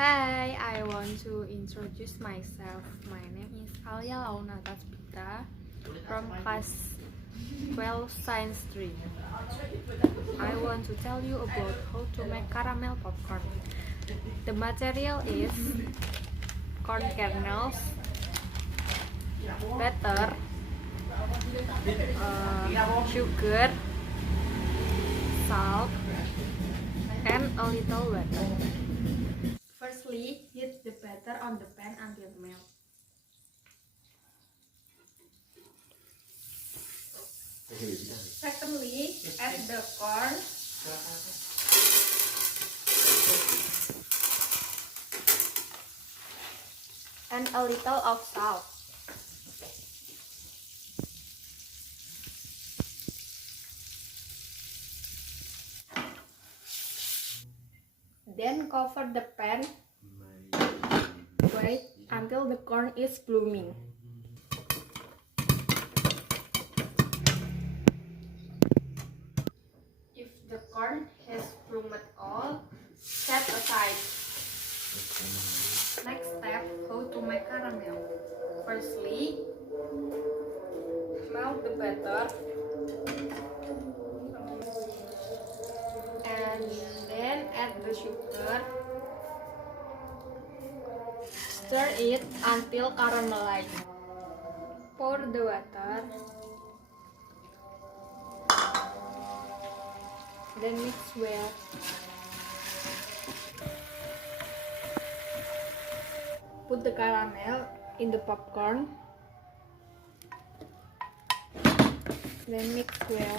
Hi, I want to introduce myself. My name is Alia Launa Taspita from class 12 Science 3. I want to tell you about how to make caramel popcorn. The material is corn kernels, butter, sugar, salt, and a little water. Firstly, heat the batter on the pan until melt. Secondly, add the corn and a little of salt. Then cover the pan. Wait until the corn is blooming. If the corn has bloomed all, set aside. Next step, how to make caramel. Firstly, melt the batter and then add the sugar. Stir it until caramelized. Pour the water. Then mix well. Put the caramel in the popcorn. Then mix well.